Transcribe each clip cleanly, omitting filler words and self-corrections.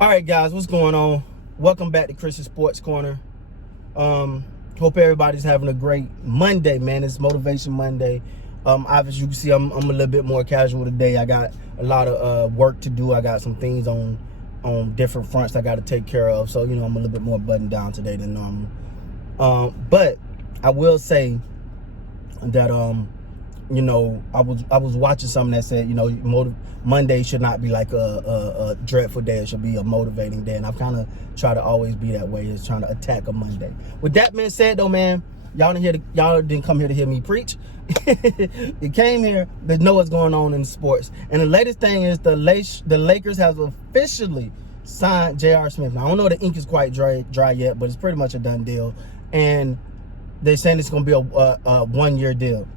All right, guys, what's going on? Welcome back to Chris's Sports Corner. Hope everybody's having a great Monday, man. It's Motivation Monday. Obviously, you can see I'm a little bit more casual today. I got a lot of work to do. I got some things on different fronts I got to take care of. So, I'm a little bit more buttoned down today than normal. But I will say that I was watching something that said, Monday should not be like a dreadful day. It should be a motivating day. And I've kind of tried to always be that way, is trying to attack a Monday. With that being said, though, man, y'all didn't come here to hear me preach. You came here to know what's going on in sports. And the latest thing is the Lakers have officially signed J.R. Smith. Now, I don't know if the ink is quite dry yet, but it's pretty much a done deal. And they're saying it's going to be a one-year deal.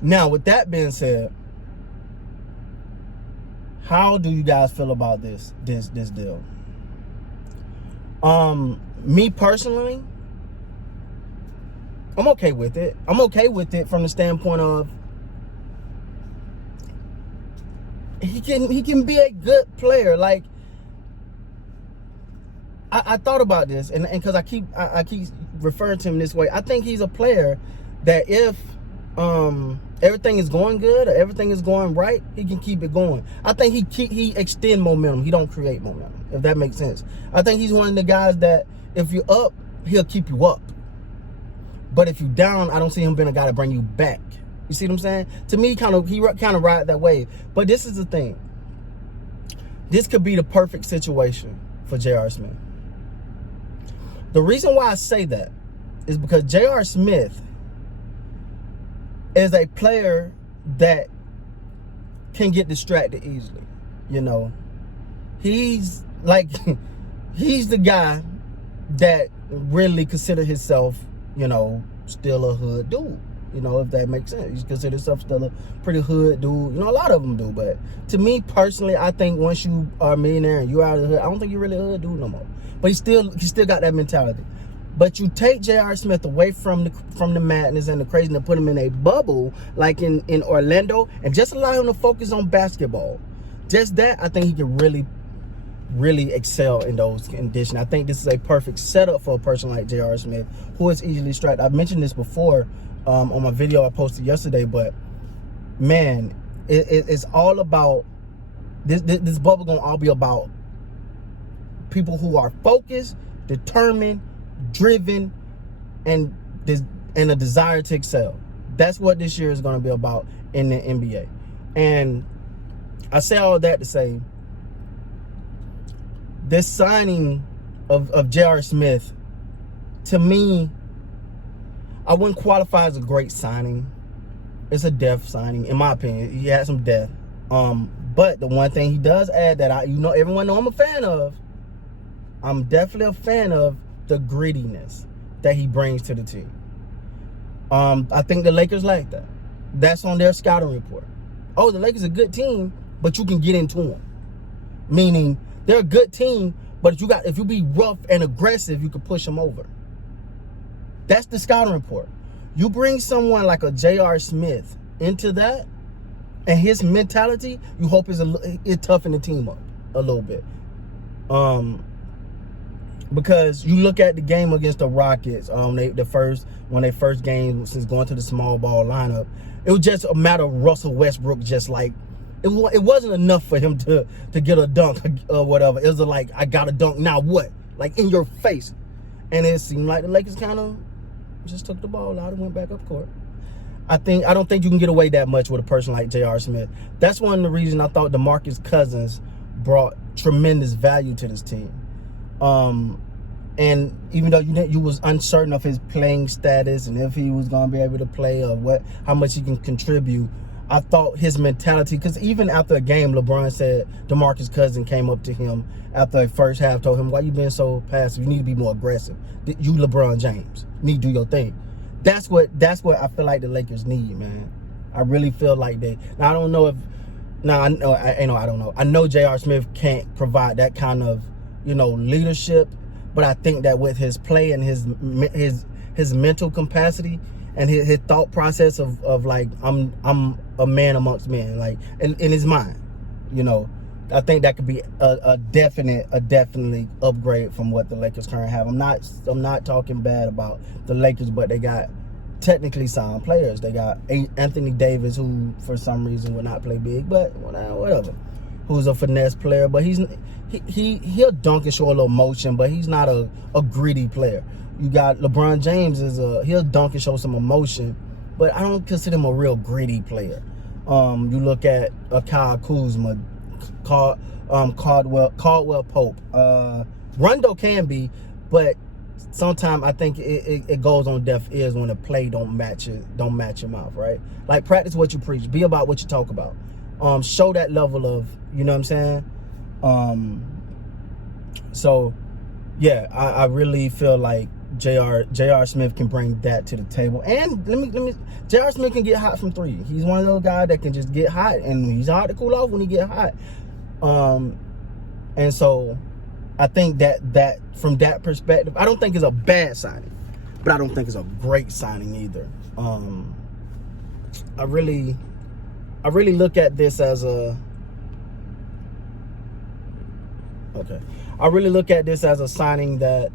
Now, with that being said, how do you guys feel about this deal? Me personally, I'm okay with it. I'm okay with it from the standpoint of he can be a good player. Like, I thought about this, and because I keep referring to him this way, I think he's a player that if everything is going good or everything is going right, he can keep it going. I think he extend momentum. He don't create momentum, if that makes sense. I think he's one of the guys that if you're up, he'll keep you up. But if you're down, I don't see him being a guy to bring you back. You see what I'm saying? To me, he kind of ride that wave. But this is the thing. This could be the perfect situation for J.R. Smith. The reason why I say that is because J.R. Smith is a player that can get distracted easily. He's the guy that really consider himself, still a hood dude. If that makes sense. He consider himself still a pretty hood dude. A lot of them do. But to me personally, I think once you are a millionaire and you're out of the hood, I don't think you're really a hood dude no more. But he still got that mentality. But you take J.R. Smith away from the madness and the craziness and put him in a bubble like in Orlando and just allow him to focus on basketball. Just that, I think he can really, really excel in those conditions. I think this is a perfect setup for a person like J.R. Smith, who is easily distracted. I've mentioned this before on my video I posted yesterday, but man, it's all about this bubble gonna all be about people who are focused, determined, driven, and a desire to excel. That's what this year is going to be about in the NBA. And I say all that to say this signing of J.R. Smith, to me, I wouldn't qualify as a great signing. It's a depth signing, in my opinion. He had some depth. But the one thing he does add that everyone know I'm a fan of. I'm definitely a fan of the grittiness that he brings to the team. I think the Lakers like that. That's on their scouting report. Oh, the Lakers are a good team, but you can get into them. Meaning, they're a good team, but if you be rough and aggressive, you can push them over. That's the scouting report. You bring someone like a J.R. Smith into that, and his mentality, you hope it toughen the team up a little bit. Because you look at the game against the Rockets, when they first game since going to the small ball lineup, it was just a matter of Russell Westbrook just like it wasn't enough for him to get a dunk or whatever. It was like, I got a dunk, now what? Like in your face. And it seemed like the Lakers kind of just took the ball out and went back up court. I don't think you can get away that much with a person like J.R. Smith. That's one of the reasons I thought DeMarcus Cousins brought tremendous value to this team. And even though you was uncertain of his playing status and if he was going to be able to play or how much he can contribute, I thought his mentality, because even after a game, LeBron said DeMarcus Cousins came up to him after the first half, told him, why you being so passive? You need to be more aggressive. You LeBron James. You need to do your thing. That's what I feel like the Lakers need, man. I really feel like they. Now, I don't know if. Now, I don't know. I know J.R. Smith can't provide that kind of, leadership, but I think that with his play and his mental capacity and his thought process of like, I'm a man amongst men, like in his mind, I think that could be a definitely upgrade from what the Lakers currently have. I'm not talking bad about the Lakers, but they got technically sound players. They got Anthony Davis, who for some reason will not play big, but whatever. Who's a finesse player, but he'll dunk and show a little motion, but he's not a gritty player. You got LeBron James he'll dunk and show some emotion, but I don't consider him a real gritty player. You look at Kyle Kuzma, Caldwell Pope. Rondo can be, but sometimes I think it goes on deaf ears when the play don't match your mouth, right? Like, practice what you preach, be about what you talk about. Show that level of, you know what I'm saying? So yeah, I really feel like J.R. Smith can bring that to the table. And let me J.R. Smith can get hot from three. He's one of those guys that can just get hot, and he's hard to cool off when he get hot. And so I think that from that perspective, I don't think it's a bad signing, but I don't think it's a great signing either. I really look at this as a signing that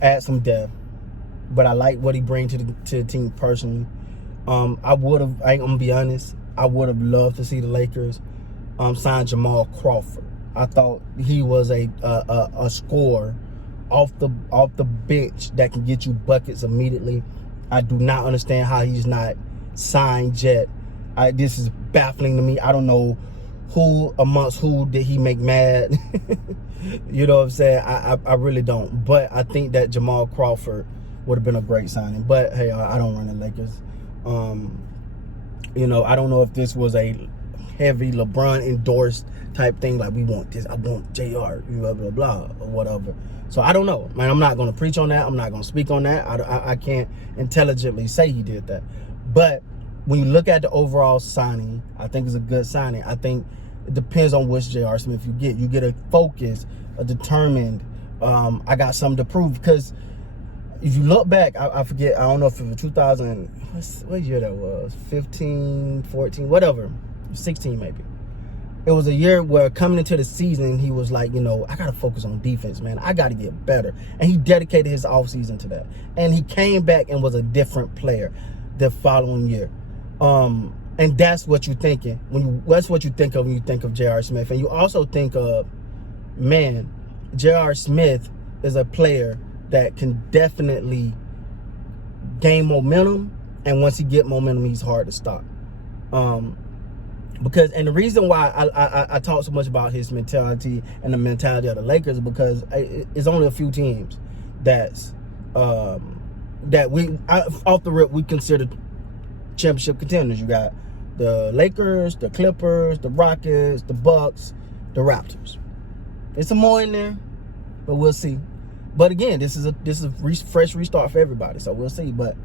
adds some depth, but I like what he brings to the team personally. I ain't gonna be honest, I would have loved to see the Lakers sign Jamal Crawford. I thought he was a scorer off the bench that can get you buckets immediately. I do not understand how he's not signed yet. This is baffling to me. I don't know who amongst who did he make mad. You know what I'm saying? I really don't. But I think that Jamal Crawford would have been a great signing. But hey, I don't run the Lakers. You know, I don't know if this was a heavy LeBron endorsed type thing, like, we want this, I want JR, blah blah blah, or whatever. So I don't know, man. I'm not going to preach on that. I'm not going to speak on that. I can't intelligently say he did that. But when you look at the overall signing, I think it's a good signing. I think it depends on which J.R. Smith you get. You get a focused, a determined, I got something to prove. Because if you look back, I forget, I don't know if it was 2000, what year that was, 15, 14, whatever, 16 maybe. It was a year where coming into the season, he was like, you know, I got to focus on defense, man. I got to get better. And he dedicated his offseason to that. And he came back and was a different player the following year. And that's what you're thinking. That's what you think of when you think of J.R. Smith. And you also think of, man, J.R. Smith is a player that can definitely gain momentum. And once he get momentum, he's hard to stop. Because, and the reason why I talk so much about his mentality and the mentality of the Lakers, because it's only a few teams that we off the rip we consider championship contenders. You got the Lakers, the Clippers, the Rockets, the Bucks, the Raptors. There's some more in there, but we'll see. But again, this is a fresh restart for everybody, so we'll see. But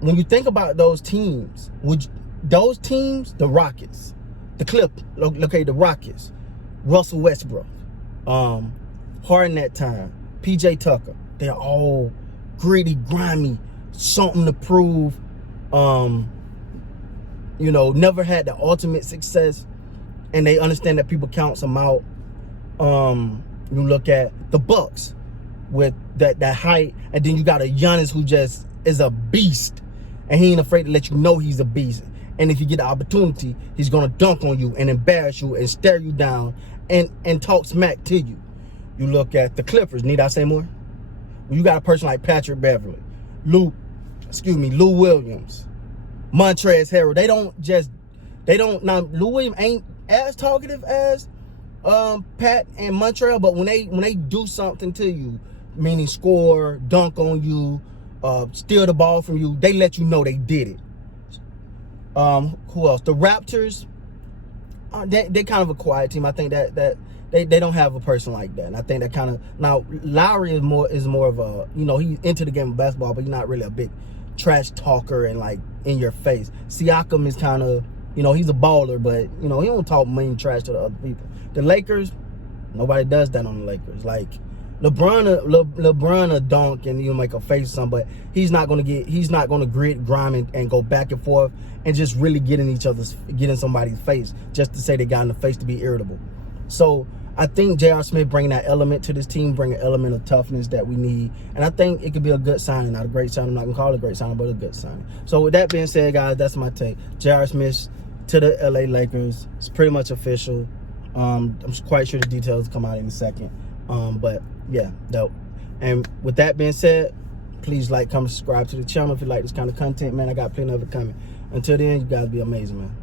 when you think about those teams, the Rockets, the the Rockets, Russell Westbrook, Harden that time, PJ Tucker, they're all gritty, grimy, something to prove. You know, never had the ultimate success, and they understand that people count them out. You look at the Bucks with that height, and then you got a Giannis who just is a beast, and he ain't afraid to let you know he's a beast. And if you get the opportunity, he's gonna dunk on you and embarrass you and stare you down and talk smack to you. You look at the Clippers. Need I say more? Well, you got a person like Patrick Beverly, Lou Williams, Montrezl Harrell. Now Lou Williams ain't as talkative as Pat and Montrezl, but when they do something to you, meaning score, dunk on you, steal the ball from you, they let you know they did it. Who else? The Raptors, they kind of a quiet team. I think that they don't have a person like that. And I think that kind of, now Lowry is more of a, you know, he's into the game of basketball, but he's not really a big trash talker and like in your face. Siakam is kind of, you know, he's a baller, but you know, he don't talk mean trash to the other people. The Lakers, nobody does that on the Lakers. Like, LeBron a dunk and you make a face or something, but he's not gonna grit, grime, and go back and forth and just really get in somebody's face just to say they got in the face to be irritable. So I think J.R. Smith bringing that element to this team, bring an element of toughness that we need. And I think it could be a good signing. Not a great signing. I'm not going to call it a great signing, but a good signing. So with that being said, guys, that's my take. J.R. Smith to the L.A. Lakers. It's pretty much official. I'm quite sure the details come out in a second. But, yeah, dope. And with that being said, please like, comment, subscribe to the channel if you like this kind of content. Man, I got plenty of it coming. Until then, you guys be amazing, man.